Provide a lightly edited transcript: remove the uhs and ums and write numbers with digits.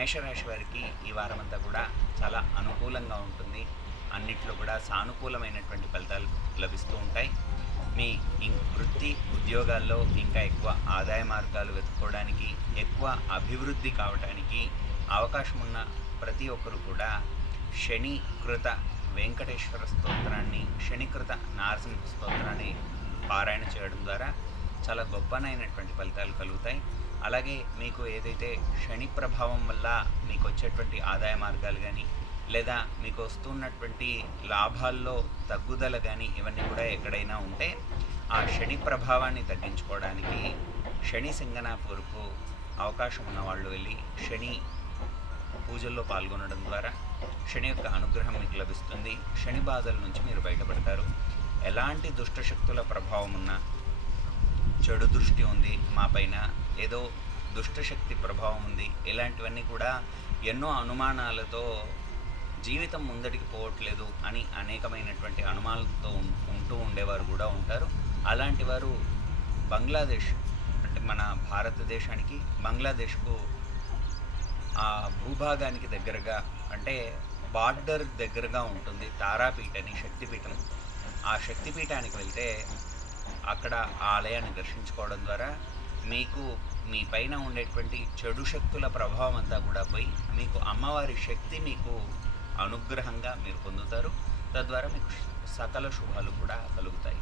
మేషరాశి వారికి ఈ వారమంతా కూడా చాలా అనుకూలంగా ఉంటుంది. అన్నిట్లో కూడా సానుకూలమైనటువంటి ఫలితాలు లభిస్తూ ఉంటాయి. మీ వృత్తి, ఉద్యోగాల్లో ఇంకా ఎక్కువ ఆదాయ మార్గాలు వెతుక్కోవడానికి, ఎక్కువ అభివృద్ధి కావటానికి అవకాశం ఉన్న ప్రతి ఒక్కరు కూడా శనికృత వెంకటేశ్వర స్తోత్రాన్ని, శనికృత నారసింహ స్తోత్రాన్ని పారాయణ చేయడం ద్వారా చాలా గొప్పనైనటువంటి ఫలితాలు కలుగుతాయి. అలాగే మీకు ఏదైతే శని ప్రభావం వల్ల మీకు వచ్చేటువంటి ఆదాయ మార్గాలు కానీ, లేదా మీకు వస్తున్నటువంటి లాభాల్లో తగ్గుదల కానీ, ఇవన్నీ కూడా ఎక్కడైనా ఉంటే ఆ శని ప్రభావాన్ని తగ్గించుకోవడానికి శని సింగనాపూర్కు అవకాశం ఉన్నవాళ్ళు వెళ్ళి శని పూజల్లో పాల్గొనడం ద్వారా శని యొక్క అనుగ్రహం మీకు లభిస్తుంది. శని బాధల నుంచి మీరు బయటపడతారు. ఎలాంటి దుష్టశక్తుల ప్రభావం ఉన్నా, చెడు దృష్టి ఉంది మా పైన, ఏదో దుష్టశక్తి ప్రభావం ఉంది, ఇలాంటివన్నీ కూడా ఎన్నో అనుమానాలతో జీవితం ముందటికి పోవట్లేదు అని అనేకమైనటువంటి అనుమానాలతో ఉంటూ ఉండేవారు కూడా ఉంటారు. అలాంటి వారు బంగ్లాదేశ్, అంటే మన భారతదేశానికి బంగ్లాదేశ్కు ఆ భూభాగానికి దగ్గరగా, అంటే బార్డర్ దగ్గరగా ఉంటుంది తారాపీఠ అని శక్తిపీఠం. ఆ శక్తిపీఠానికి వెళ్తే అక్కడ ఆ ఆలయాన్ని దర్శించుకోవడం ద్వారా మీకు మీ పైన ఉండేటువంటి చెడు శక్తుల ప్రభావం అంతా కూడా పోయి మీకు అమ్మవారి శక్తి మీకు అనుగ్రహంగా మీరు పొందుతారు. తద్వారా మీకు సకల శుభాలు కూడా కలుగుతాయి.